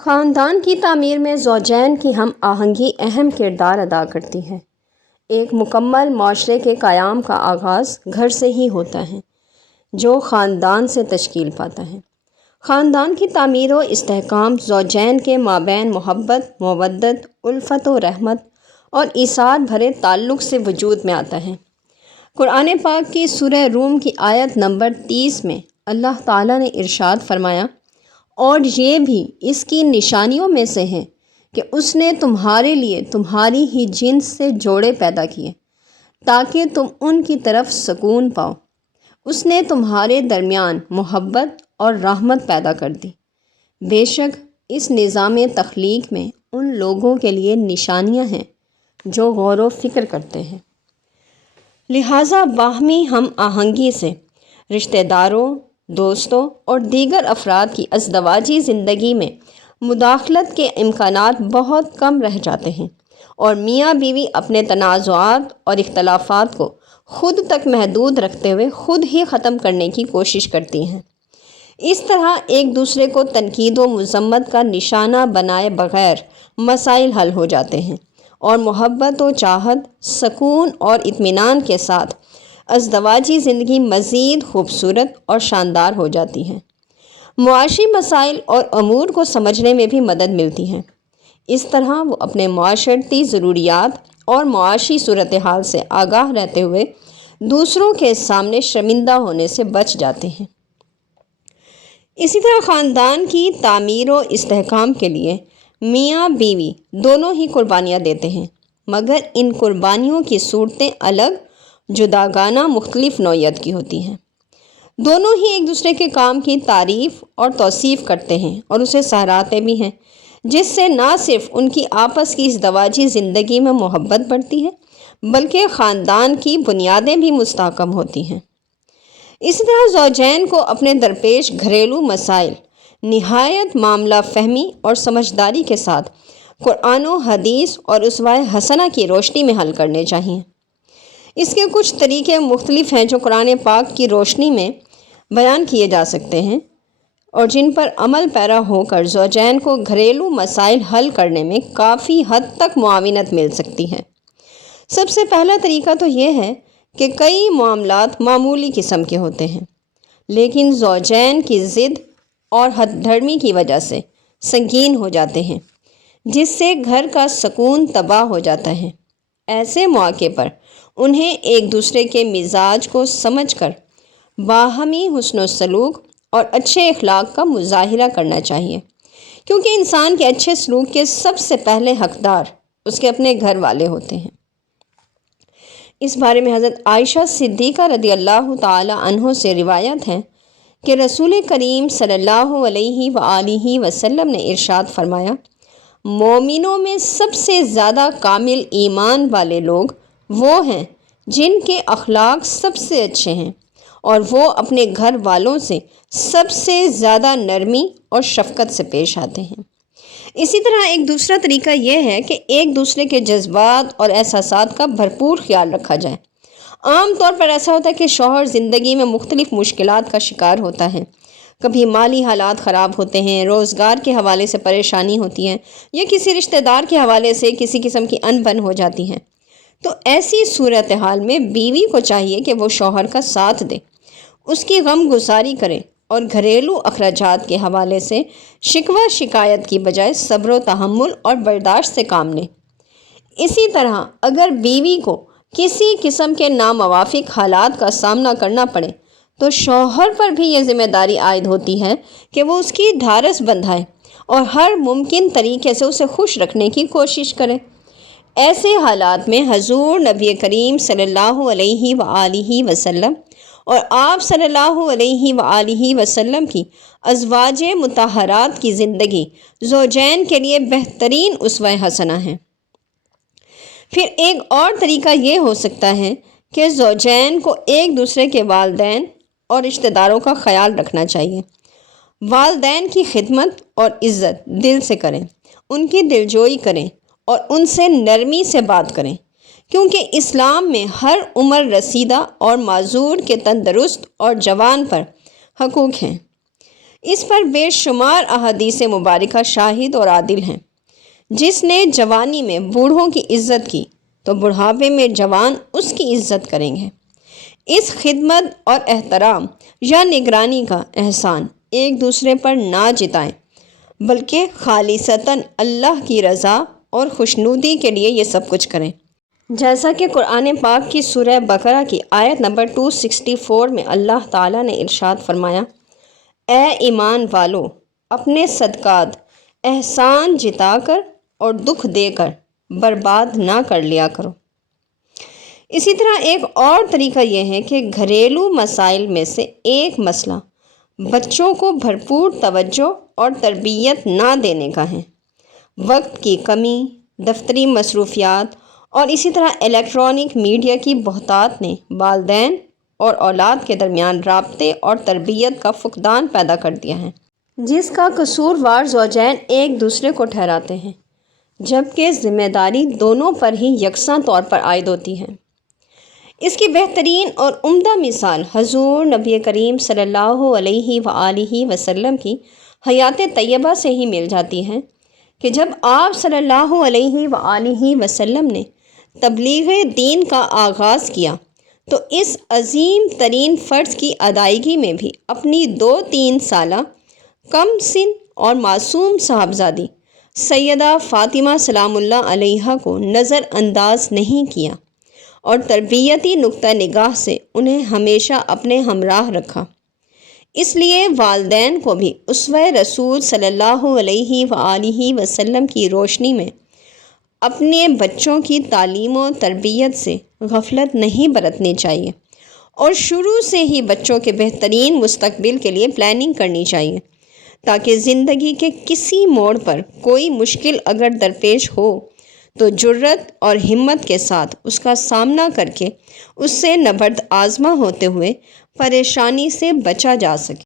خاندان کی تعمیر میں زوجین کی ہم آہنگی اہم کردار ادا کرتی ہے۔ ایک مکمل معاشرے کے قیام کا آغاز گھر سے ہی ہوتا ہے، جو خاندان سے تشکیل پاتا ہے۔ خاندان کی تعمیر و استحکام زوجین کے مابین محبت، مودت، الفت و رحمت اور ایثار بھرے تعلق سے وجود میں آتا ہے۔ قرآن پاک کی سورہ روم کی آیت نمبر 30 میں اللہ تعالیٰ نے ارشاد فرمایا، اور یہ بھی اس کی نشانیوں میں سے ہے کہ اس نے تمہارے لیے تمہاری ہی جنس سے جوڑے پیدا کیے تاکہ تم ان کی طرف سکون پاؤ۔ اس نے تمہارے درمیان محبت اور رحمت پیدا کر دی۔ بے شک اس نظام تخلیق میں ان لوگوں کے لیے نشانیاں ہیں جو غور و فکر کرتے ہیں۔ لہٰذا باہمی ہم آہنگی سے رشتہ داروں، دوستوں اور دیگر افراد کی ازدواجی زندگی میں مداخلت کے امکانات بہت کم رہ جاتے ہیں، اور میاں بیوی اپنے تنازعات اور اختلافات کو خود تک محدود رکھتے ہوئے خود ہی ختم کرنے کی کوشش کرتی ہیں۔ اس طرح ایک دوسرے کو تنقید و مذمت کا نشانہ بنائے بغیر مسائل حل ہو جاتے ہیں، اور محبت و چاہت، سکون اور اطمینان کے ساتھ ازدواجی زندگی مزید خوبصورت اور شاندار ہو جاتی ہے۔ معاشی مسائل اور امور کو سمجھنے میں بھی مدد ملتی ہے۔ اس طرح وہ اپنے معاشرتی ضروریات اور معاشی صورتحال سے آگاہ رہتے ہوئے دوسروں کے سامنے شرمندہ ہونے سے بچ جاتے ہیں۔ اسی طرح خاندان کی تعمیر و استحکام کے لیے میاں بیوی دونوں ہی قربانیاں دیتے ہیں، مگر ان قربانیوں کی صورتیں الگ، جداگانہ، مختلف نوعیت کی ہوتی ہیں۔ دونوں ہی ایک دوسرے کے کام کی تعریف اور توصیف کرتے ہیں اور اسے سراہتے بھی ہیں، جس سے نہ صرف ان کی آپس کی ازدواجی زندگی میں محبت بڑھتی ہے بلکہ خاندان کی بنیادیں بھی مستحکم ہوتی ہیں۔ اسی طرح زوجین کو اپنے درپیش گھریلو مسائل نہایت معاملہ فہمی اور سمجھداری کے ساتھ قرآن و حدیث اور اسوہ حسنہ کی روشنی میں حل کرنے چاہئیں۔ اس کے کچھ طریقے مختلف ہیں جو قرآن پاک کی روشنی میں بیان کیے جا سکتے ہیں اور جن پر عمل پیرا ہو کر زوجین کو گھریلو مسائل حل کرنے میں کافی حد تک معاونت مل سکتی ہے۔ سب سے پہلا طریقہ تو یہ ہے کہ کئی معاملات معمولی قسم کے ہوتے ہیں، لیکن زوجین کی ضد اور ہٹ دھرمی کی وجہ سے سنگین ہو جاتے ہیں، جس سے گھر کا سکون تباہ ہو جاتا ہے۔ ایسے مواقع پر انہیں ایک دوسرے کے مزاج کو سمجھ کر باہمی حسن و سلوک اور اچھے اخلاق کا مظاہرہ کرنا چاہیے، کیونکہ انسان کے اچھے سلوک کے سب سے پہلے حقدار اس کے اپنے گھر والے ہوتے ہیں۔ اس بارے میں حضرت عائشہ صدیقہ رضی اللہ تعالی عنہ سے روایت ہے کہ رسول کریم صلی اللہ علیہ وآلہ وسلم نے ارشاد فرمایا، مومنوں میں سب سے زیادہ کامل ایمان والے لوگ وہ ہیں جن کے اخلاق سب سے اچھے ہیں، اور وہ اپنے گھر والوں سے سب سے زیادہ نرمی اور شفقت سے پیش آتے ہیں۔ اسی طرح ایک دوسرا طریقہ یہ ہے کہ ایک دوسرے کے جذبات اور احساسات کا بھرپور خیال رکھا جائے۔ عام طور پر ایسا ہوتا ہے کہ شوہر زندگی میں مختلف مشکلات کا شکار ہوتا ہے، کبھی مالی حالات خراب ہوتے ہیں، روزگار کے حوالے سے پریشانی ہوتی ہے، یا کسی رشتہ دار کے حوالے سے کسی قسم کی انبن ہو جاتی ہے۔ تو ایسی صورتحال میں بیوی کو چاہیے کہ وہ شوہر کا ساتھ دے، اس کی غم گساری کرے اور گھریلو اخراجات کے حوالے سے شکوہ شکایت کی بجائے صبر و تحمل اور برداشت سے کام لے۔ اسی طرح اگر بیوی کو کسی قسم کے ناموافق حالات کا سامنا کرنا پڑے تو شوہر پر بھی یہ ذمہ داری عائد ہوتی ہے کہ وہ اس کی ڈھارس بندھائے اور ہر ممکن طریقے سے اسے خوش رکھنے کی کوشش کرے۔ ایسے حالات میں حضور نبی کریم صلی اللہ علیہ وآلہ وسلم اور آپ صلی اللہ علیہ وآلہ وسلم کی ازواج مطہرات کی زندگی زوجین کے لیے بہترین اسوہ حسنہ ہے۔ پھر ایک اور طریقہ یہ ہو سکتا ہے کہ زوجین کو ایک دوسرے کے والدین اور رشتہ داروں کا خیال رکھنا چاہیے۔ والدین کی خدمت اور عزت دل سے کریں، ان کی دلجوئی کریں اور ان سے نرمی سے بات کریں، کیونکہ اسلام میں ہر عمر رسیدہ اور معذور کے تندرست اور جوان پر حقوق ہیں۔ اس پر بے شمار احادیث مبارکہ شاہد اور عادل ہیں۔ جس نے جوانی میں بوڑھوں کی عزت کی تو بڑھاپے میں جوان اس کی عزت کریں گے۔ اس خدمت اور احترام یا نگرانی کا احسان ایک دوسرے پر نہ جتائیں، بلکہ خالصتاً اللہ کی رضا اور خوشنودی کے لیے یہ سب کچھ کریں۔ جیسا کہ قرآن پاک کی سورہ بقرہ کی آیت نمبر 264 میں اللہ تعالیٰ نے ارشاد فرمایا، اے ایمان والو، اپنے صدقات احسان جتا کر اور دکھ دے کر برباد نہ کر لیا کرو۔ اسی طرح ایک اور طریقہ یہ ہے کہ گھریلو مسائل میں سے ایک مسئلہ بچوں کو بھرپور توجہ اور تربیت نہ دینے کا ہے۔ وقت کی کمی، دفتری مصروفیات اور اسی طرح الیکٹرانک میڈیا کی بہتات نے والدین اور اولاد کے درمیان رابطے اور تربیت کا فقدان پیدا کر دیا ہے، جس کا قصوروار زوجین ایک دوسرے کو ٹھہراتے ہیں، جبکہ ذمہ داری دونوں پر ہی یکساں طور پر عائد ہوتی ہے۔ اس کی بہترین اور عمدہ مثال حضور نبی کریم صلی اللہ علیہ وآلہ وسلم کی حیات طیبہ سے ہی مل جاتی ہے کہ جب آپ صلی اللہ علیہ وآلہ وسلم نے تبلیغ دین کا آغاز کیا تو اس عظیم ترین فرض کی ادائیگی میں بھی اپنی 2-3 سالہ کم سن اور معصوم صاحبزادی سیدہ فاطمہ سلام اللہ علیہا کو نظر انداز نہیں کیا اور تربیتی نقطہ نگاہ سے انہیں ہمیشہ اپنے ہمراہ رکھا۔ اس لیے والدین کو بھی اسوہ رسول صلی اللہ علیہ وآلہ وسلم کی روشنی میں اپنے بچوں کی تعلیم و تربیت سے غفلت نہیں برتنی چاہیے اور شروع سے ہی بچوں کے بہترین مستقبل کے لیے پلاننگ کرنی چاہیے، تاکہ زندگی کے کسی موڑ پر کوئی مشکل اگر درپیش ہو تو جرأت اور ہمت کے ساتھ اس کا سامنا کر کے اس سے نبرد آزما ہوتے ہوئے پریشانی سے بچا جا سکے۔